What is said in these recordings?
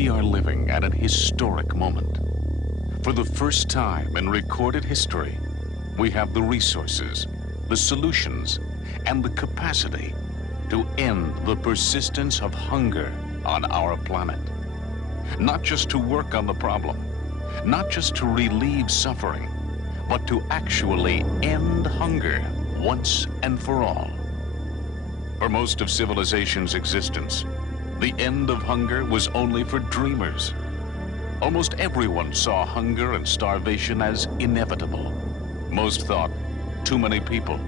We are living at an historic moment. For the first time in recorded history, we have the resources, the solutions, and the capacity to end the persistence of hunger on our planet. Not just to work on the problem, not just to relieve suffering, but to actually end hunger once and for all. For most of civilization's existence, the end of hunger was only for dreamers. Almost everyone saw hunger and starvation as inevitable. Most thought, too many people,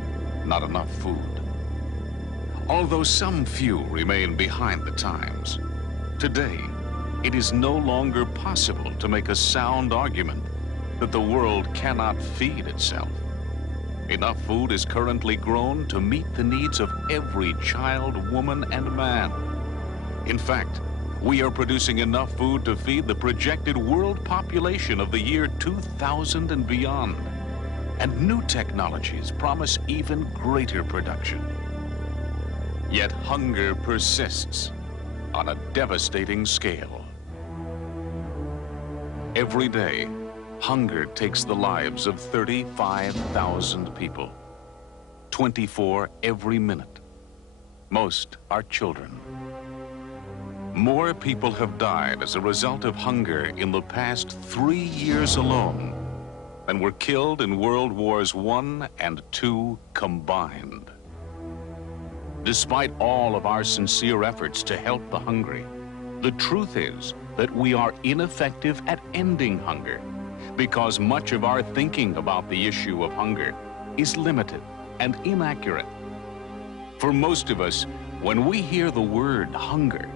not enough food. Although some few remain behind the times, today, it is no longer possible to make a sound argument that the world cannot feed itself. Enough food is currently grown to meet the needs of every child, woman, and man. In fact, we are producing enough food to feed the projected world population of the year 2000 and beyond. And new technologies promise even greater production. Yet hunger persists on a devastating scale. Every day, hunger takes the lives of 35,000 people. 24 every minute. Most are children. More people have died as a result of hunger in the past 3 years alone than were killed in World Wars I and II combined. Despite all of our sincere efforts to help the hungry, the truth is that we are ineffective at ending hunger because much of our thinking about the issue of hunger is limited and inaccurate. For most of us, when we hear the word hunger,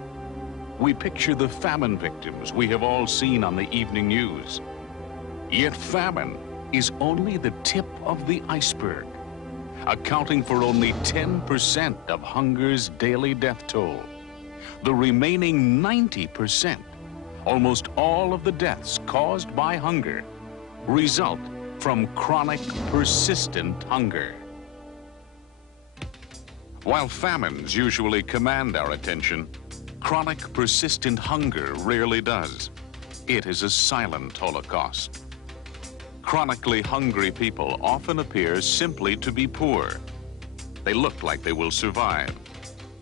we picture the famine victims we have all seen on the evening news. Yet famine is only the tip of the iceberg, accounting for only 10% of hunger's daily death toll. The remaining 90%, almost all of the deaths caused by hunger, result from chronic, persistent hunger. While famines usually command our attention, chronic, persistent hunger rarely does. It is a silent holocaust. Chronically hungry people often appear simply to be poor. They look like they will survive,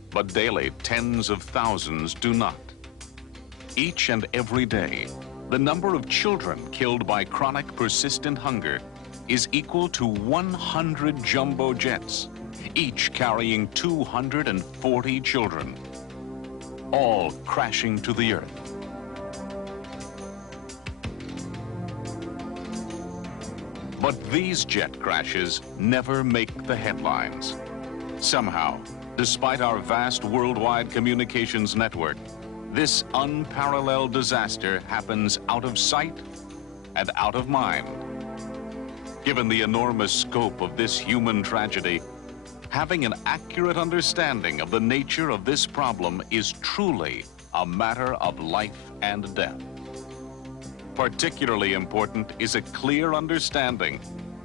but daily tens of thousands do not. Each and every day, the number of children killed by chronic, persistent hunger is equal to 100 jumbo jets, each carrying 240 children, all crashing to the earth. But these jet crashes never make the headlines. Somehow, despite our vast worldwide communications network, this unparalleled disaster happens out of sight and out of mind. Given the enormous scope of this human tragedy, having an accurate understanding of the nature of this problem is truly a matter of life and death. Particularly important is a clear understanding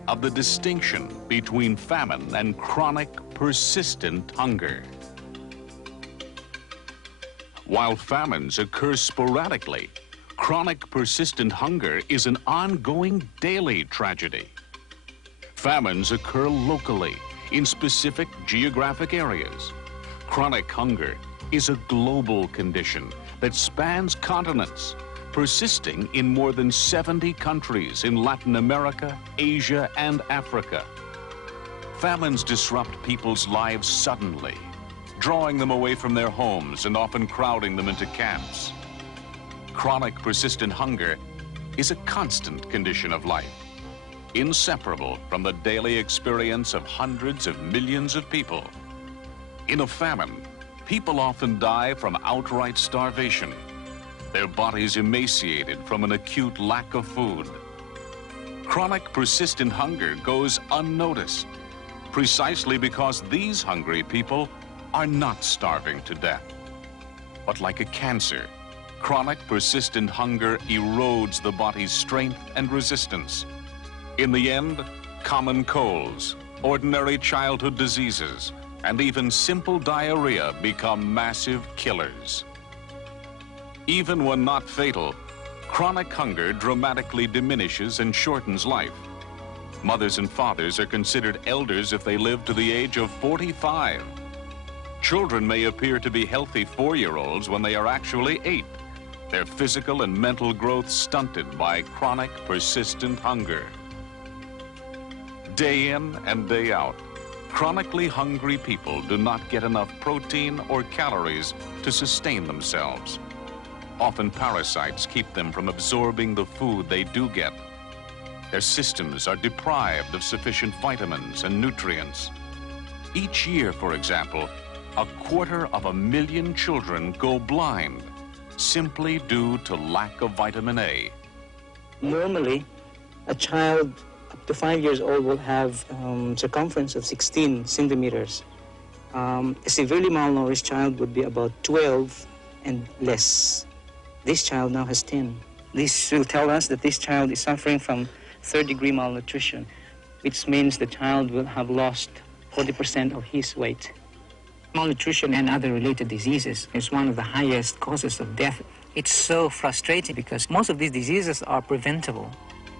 of the distinction between famine and chronic, persistent hunger. While famines occur sporadically, chronic, persistent hunger is an ongoing daily tragedy. Famines occur locally in specific geographic areas. Chronic hunger is a global condition that spans continents, persisting in more than 70 countries in Latin America, Asia, and Africa. Famines disrupt people's lives suddenly, drawing them away from their homes and often crowding them into camps. Chronic, persistent hunger is a constant condition of life, inseparable from the daily experience of hundreds of millions of people. In a famine, people often die from outright starvation, their bodies emaciated from an acute lack of food. Chronic, persistent hunger goes unnoticed, precisely because these hungry people are not starving to death. But like a cancer, chronic, persistent hunger erodes the body's strength and resistance. In the end, common colds, ordinary childhood diseases, and even simple diarrhea become massive killers. Even when not fatal, chronic hunger dramatically diminishes and shortens life. Mothers and fathers are considered elders if they live to the age of 45. Children may appear to be healthy 4-year-olds when they are actually 8. Their physical and mental growth stunted by chronic, persistent hunger. Day in and day out, chronically hungry people do not get enough protein or calories to sustain themselves. Often parasites keep them from absorbing the food they do get. Their systems are deprived of sufficient vitamins and nutrients. Each year, for example, 250,000 children go blind simply due to lack of vitamin A. Normally, a child up to 5 years old will have circumference of 16 centimeters. A severely malnourished child would be about 12 and less. This child now has 10. This will tell us that this child is suffering from third-degree malnutrition, which means the child will have lost 40% of his weight. Malnutrition and other related diseases is one of the highest causes of death. It's so frustrating because most of these diseases are preventable.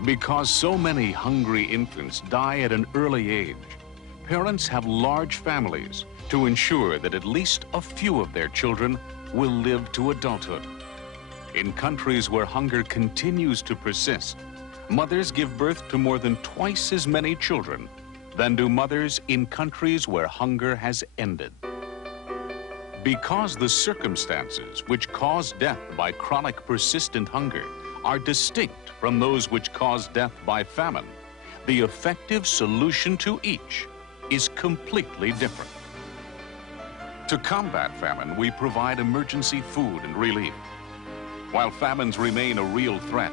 Because so many hungry infants die at an early age, parents have large families to ensure that at least a few of their children will live to adulthood. In countries where hunger continues to persist, mothers give birth to more than twice as many children than do mothers in countries where hunger has ended. Because the circumstances which cause death by chronic persistent hunger are distinct from those which cause death by famine, the effective solution to each is completely different. To combat famine, we provide emergency food and relief. While famines remain a real threat,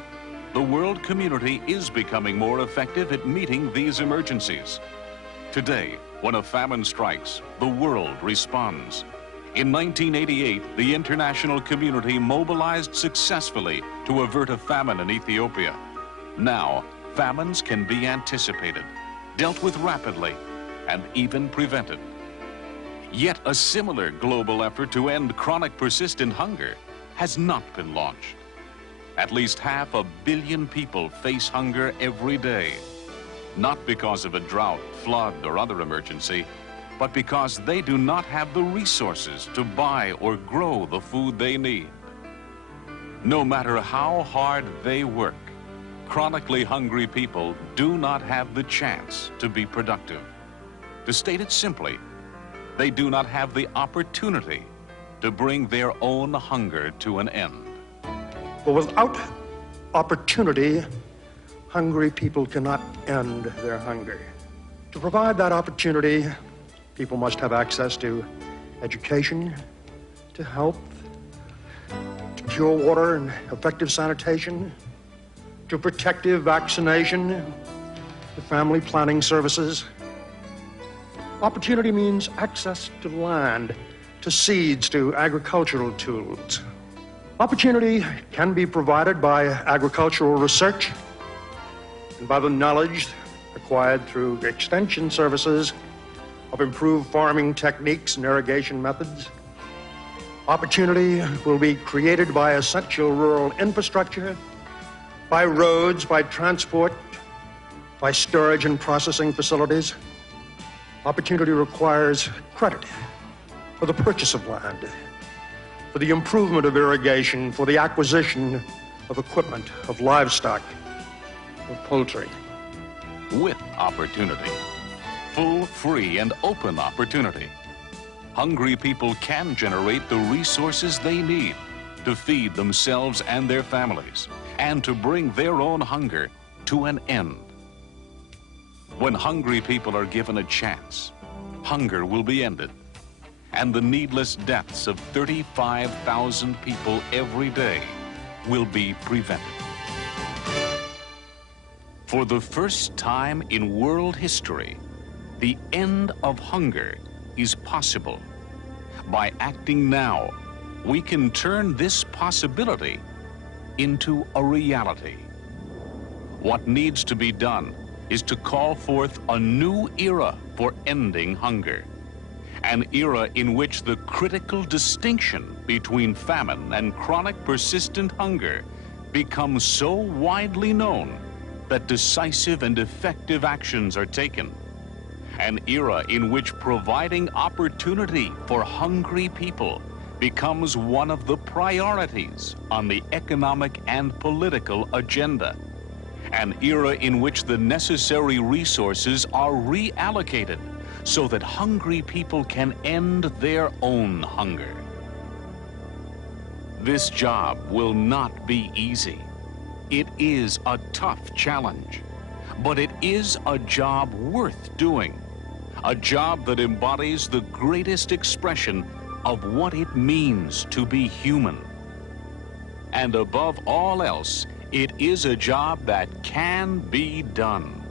the world community is becoming more effective at meeting these emergencies. Today, when a famine strikes, the world responds. In 1988, the international community mobilized successfully to avert a famine in Ethiopia. Now, famines can be anticipated, dealt with rapidly, and even prevented. Yet a similar global effort to end chronic persistent hunger has not been launched. At least 500 million people face hunger every day, not because of a drought, flood, or other emergency, but because they do not have the resources to buy or grow the food they need. No matter how hard they work, chronically hungry people do not have the chance to be productive. To state it simply, they do not have the opportunity to bring their own hunger to an end. But without opportunity, hungry people cannot end their hunger. To provide that opportunity, people must have access to education, to health, to pure water and effective sanitation, to protective vaccination, to family planning services. Opportunity means access to land, to seeds, to agricultural tools. Opportunity can be provided by agricultural research and by the knowledge acquired through extension services of improved farming techniques and irrigation methods. Opportunity will be created by essential rural infrastructure, by roads, by transport, by storage and processing facilities. Opportunity requires credit for the purchase of land, for the improvement of irrigation, for the acquisition of equipment, of livestock, of poultry. With opportunity, full, free, and open opportunity, hungry people can generate the resources they need to feed themselves and their families, and to bring their own hunger to an end. When hungry people are given a chance, hunger will be ended, and the needless deaths of 35,000 people every day will be prevented. For the first time in world history, the end of hunger is possible. By acting now, we can turn this possibility into a reality. What needs to be done is to call forth a new era for ending hunger an era in which the critical distinction between famine and chronic persistent hunger becomes so widely known that decisive and effective actions are taken. An era in which providing opportunity for hungry people becomes one of the priorities on the economic and political agenda. An era in which the necessary resources are reallocated so that hungry people can end their own hunger. This job will not be easy. It is a tough challenge, but it is a job worth doing, a job that embodies the greatest expression of what it means to be human. And above all else, it is a job that can be done.